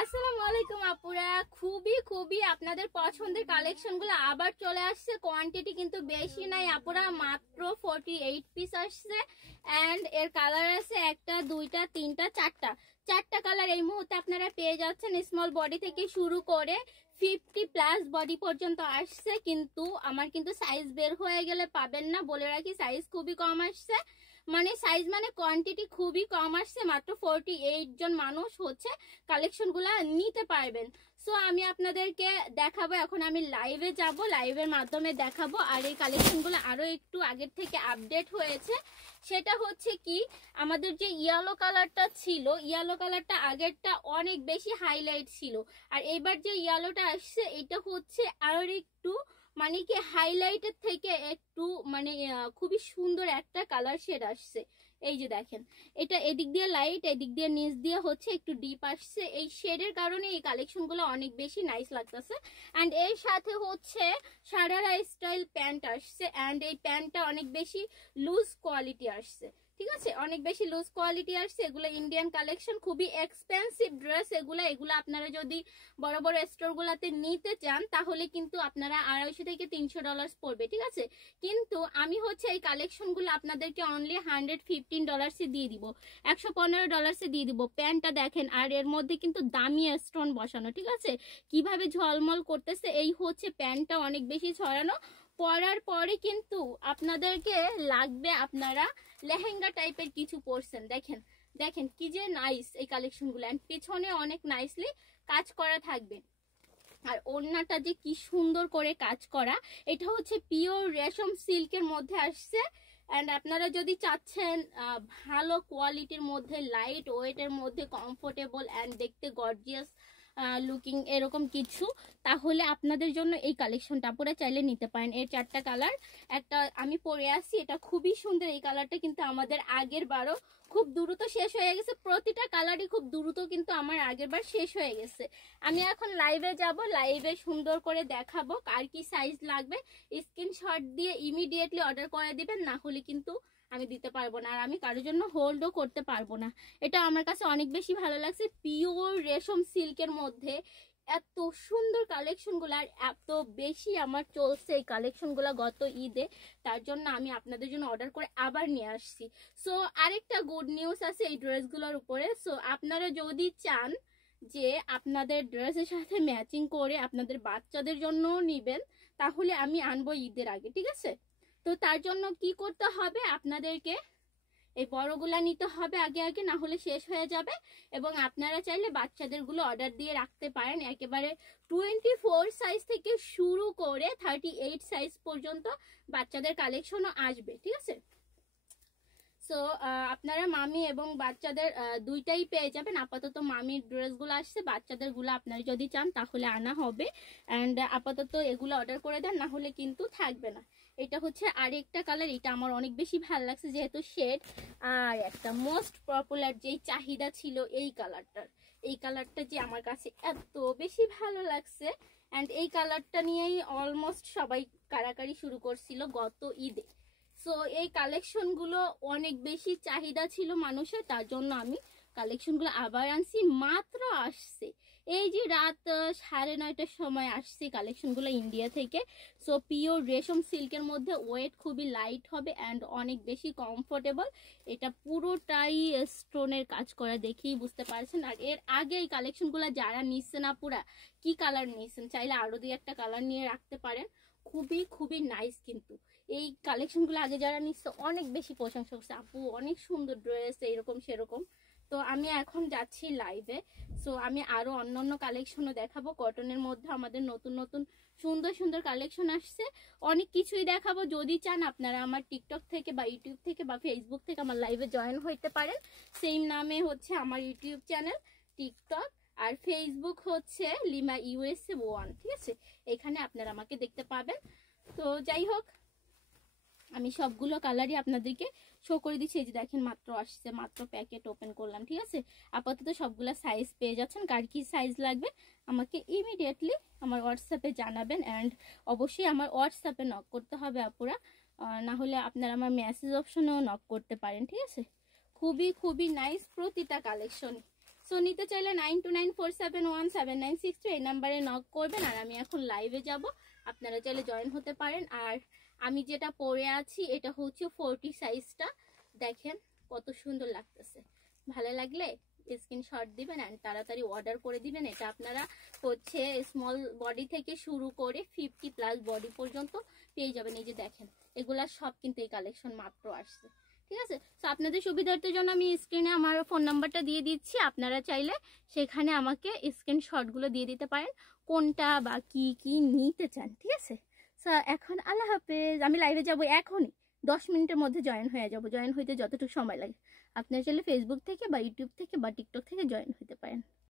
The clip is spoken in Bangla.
আসসালামু আলাইকুম আপুরা, খুবই খুবই আপনাদের পছন্দের কালেকশনগুলো আবার চলে আসছে। কোয়ান্টিটি কিন্তু বেশি নাই আপুরা, মাত্র 48 পিস আসছে। এন্ড এর কালার আছে একটা, দুইটা, তিনটা, চারটা কালার এই মুহূর্তে আপনারা পেয়ে যাচ্ছেন। স্মল বডি থেকে শুরু করে 50+ বডি পর্যন্ত আসছে, কিন্তু আমার কিন্তু সাইজ বের হয়ে গেলে পাবেন না, বলে রাখি। সাইজ খুবই কম আসছে, মানে সাইজ মানে কোয়ান্টিটি খুবই কম আসছে। মাত্র 48 জন মানুষ হচ্ছে কালেকশন গুলা নিতে পারবেন। সো আমি আপনাদেরকে দেখাবো, এখন আমি লাইভে যাব, লাইভের মাধ্যমে দেখাবো। আর এই কালেকশন গুলো আরো একটু আগের থেকে আপডেট হয়েছে। সেটা হচ্ছে কি, আমাদের যে ইয়েলো কালারটা ছিল, ইয়েলো কালারটা আগেরটা অনেক বেশি হাইলাইট ছিল, আর এবার যে ইয়েলোটা আসছে এটা হচ্ছে আরো একটু মানে কি হাইলাইটের থেকে একটু মানে খুবই সুন্দর একটা কালার শেড আসছে। এই যে দেখেন, এটা এদিক দিয়ে লাইট, এদিক দিয়ে নিচ দিয়ে হচ্ছে একটু ডিপ আসছে। এই শেডের কারণে এই কালেকশন গুলো অনেক বেশি নাইস লাগতেছে। অ্যান্ড এর সাথে হচ্ছে সারারা স্টাইল প্যান্ট আসছে, অ্যান্ড এই প্যান্টটা অনেক বেশি লুজ কোয়ালিটি আসছে। ঠিক আছে, অনেক বেশি লুজ কোয়ালিটি আসছে। এগুলো ইন্ডিয়ান কালেকশন, খুবই এক্সপেন্সিভ ড্রেস এগুলো আপনারা যদি বড় বড় স্টোর গুলাতে নিতে চান তাহলে কিন্তু আপনারা $250 থেকে $300 পড়বে। ঠিক আছে, কিন্তু আমি হচ্ছে এই কালেকশন গুলো আপনাদেরকে অনলি $115 দিয়ে দিব, $115 দিয়ে দিব। প্যান্টটা দেখেন, আর এর মধ্যে কিন্তু দামি স্টোন বসানো। ঠিক আছে, কিভাবে ঝলমল করতেছে। এই হচ্ছে প্যান্টটা অনেক বেশি ছড়ানো। পরার পরে কিন্তু আপনাদেরকে লাগবে, আপনারা লেহেঙ্গা টাইপের কিছু পরছেন। দেখেন দেখেন কি যে নাইস এই কালেকশন গুলো, এন্ড পেছনে অনেক নাইসলি কাজ করা থাকবে। আর ওড়নাটা যে কি সুন্দর করে কাজ করা, এটা হচ্ছে পিওর রেশম সিল্কের মধ্যে আসছে। এন্ড আপনারা যদি চাচ্ছেন ভালো কোয়ালিটির মধ্যে, লাইট ওয়েটের মধ্যে, কমফোর্টেবল এন্ড দেখতে গর্জিয়াস লুকিং এরকম কিছু, তাহলে আপনাদের জন্য এই কালেকশনটা পুরো চাইলে নিতে পারেন। এর 4টা কালার, একটা আমি পরে আসছি, এটা খুবই সুন্দর। এই কালারটা কিন্তু আমাদের আগের বারও খুব দ্রুত শেষ হয়ে গেছে, প্রতিটা কালারই খুব দ্রুত কিন্তু আমার আগের বার শেষ হয়ে গেছে। আমি এখন লাইভে যাব, লাইভে সুন্দর করে দেখাবো কার কি সাইজ লাগবে। স্ক্রিনশট দিয়ে ইমিডিয়েটলি অর্ডার করে দিবেন, না হলে কিন্তু আমি দিতে পারবো না, আর আমি কারোর জন্য হোল্ডও করতে পারবো না। এটা আমার কাছে অনেক বেশি ভালো লাগছে, পিওর রেশম সিল্কের মধ্যে এত সুন্দর কালেকশন গুলো, আর এত বেশি আমার চলছে এই কালেকশন গুলা গত ঈদে, তার জন্য আমি আপনাদের জন্য অর্ডার করে আবার নিয়ে আসছি। সো আরেকটা গুড নিউজ আছে এই ড্রেসগুলোর উপরে। সো আপনারা যদি চান যে আপনাদের ড্রেসের সাথে ম্যাচিং করে আপনাদের বাচ্চাদের জন্যও নিবেন, তাহলে আমি আনবো ঈদের আগে। ঠিক আছে, তো তার জন্য কি করতে হবে, আপনাদেরকে এই বড়গুলা নিতে হবে আগে আগে, না হলে শেষ হয়ে যাবে। এবং আপনারা চাইলে বাচ্চাদের গুলো অর্ডার দিয়ে রাখতে পারেন। একেবারে 24 সাইজ থেকে শুরু করে 38 সাইজ পর্যন্ত বাচ্চাদের কালেকশনও আসবে। ঠিক আছে, সো আপনারা মামি এবং বাচ্চাদের দুইটাই পেয়ে যাবেন। আপাতত মামির ড্রেসগুলো আসছে, বাচ্চাদের গুলো আপনারা যদি চান তাহলে আনা হবে। অ্যান্ড আপাতত এগুলো অর্ডার করে দেন, না হলে কিন্তু থাকবে না। এটা হচ্ছে আরেকটা কালার, এটা আমার অনেক বেশি ভালো লাগছে যেহেতু শেড। আর একটা মোস্ট পপুলার যেই চাহিদা ছিল এই কালারটার, এই কালারটা যে আমার কাছে এত বেশি ভালো লাগছে। অ্যান্ড এই কালারটা নিয়েই অলমোস্ট সবাই কারাকারি শুরু করছিল গত ঈদে। সো এই কালেকশন গুলো অনেক বেশি চাহিদা ছিল মানুষের, তার জন্য আমি কালেকশন গুলো আবার আনছি। মাত্র আসছে এই যে রাত 9:30টার সময় আসছে কালেকশন গুলো ইন্ডিয়া থেকে। সো পিওর রেশম সিল্কের মধ্যে, ওয়েট খুবই লাইট হবে অ্যান্ড অনেক বেশি কমফোর্টেবল। এটা পুরোটাই স্টোনের কাজ করা, দেখেই বুঝতে পারছেন। আর এর আগে এই কালেকশন গুলো যারা নিচ্ছেন আপুরা, কি কালার নিচ্ছেন, চাইলে আরো 2-1টা কালার নিয়ে রাখতে পারেন। খুবই খুবই নাইস। কিন্তু এই কালেকশন গুলো আগে যারা নিচ্ছে অনেক বেশি প্রশংসা করছে, আপু অনেক সুন্দর ড্রেস, এইরকম সেরকম। তো আমি এখন যাচ্ছি লাইভে। সো আমি আরো অন্যান্য কালেকশনও দেখাবো। কটনের মধ্যে আমাদের নতুন নতুন সুন্দর সুন্দর কালেকশন আসছে, অনেক কিছুই দেখাবো। যদি চান আপনারা আমার টিকটক থেকে বা ইউটিউব থেকে বা ফেসবুক থেকে আমার লাইভে জয়েন হইতে পারেন। সেম নামে হচ্ছে আমার ইউটিউব চ্যানেল, টিকটক আর ফেসবুক হচ্ছে লিমা USA 1। ঠিক আছে, এখানে আপনারা আমাকে দেখতে পাবেন। তো যাই হোক, আমি সবগুলো কালারই আপনাদেরকে শো করে দিচ্ছি। এই যে দেখেন, মাত্র আসছে, মাত্র প্যাকেট ওপেন করলাম। ঠিক আছে, আপাতত সবগুলা সাইজ পেয়ে যাচ্ছেন। কার কি সাইজ লাগবে আমাকে ইমিডিয়েটলি আমার হোয়াটসঅ্যাপে জানাবেন। অ্যান্ড অবশ্যই আমার হোয়াটসঅ্যাপে নক করতে হবে আপুরা, না হলে আপনারা আমার মেসেজ অপশনেও নক করতে পারেন। ঠিক আছে, খুবই খুবই নাইস প্রতিটা কালেকশন, সো নিতে চাইলে 9294717962 এই নাম্বারে নক করবেন। আর আমি এখন লাইভে যাব, আপনারা চাইলে জয়েন হতে পারেন। আর আমি যেটা পরে আছি এটা হচ্ছে 40 সাইজটা, দেখেন কত সুন্দর লাগতেছে। ভালো লাগলে স্ক্রিনশট দিবেন এন্ড তাড়াতাড়ি অর্ডার করে দিবেন। এটা আপনারা হচ্ছে স্মল বডি থেকে শুরু করে 50+ বডি পর্যন্ত পেয়ে যাবেন। এই যে দেখেন এগুলা সব কিন্তু এই কালেকশন মাত্র আসছে, ঠিক আছে। তো আপনাদের সুবিধার্থের জন্য আমি স্ক্রিনে আমার ফোন নাম্বারটা দিয়ে দিচ্ছি, আপনারা চাইলে সেখানে আমাকে স্ক্রিনশটগুলো দিয়ে দিতে পারেন কোনটা বা কি কি নিতে চান, ঠিক আছে। সো এখন আল্লাহ হাফেজ, আমি লাইভে যাব এখনই, 10 মিনিটের মধ্যে জয়েন হয়ে যাব। জয়েন হইতে যতটুকু সময় লাগে, আপনারা চাইলে ফেসবুক থেকে বা ইউটিউব থেকে বা টিকটক থেকে জয়েন হতে পারেন।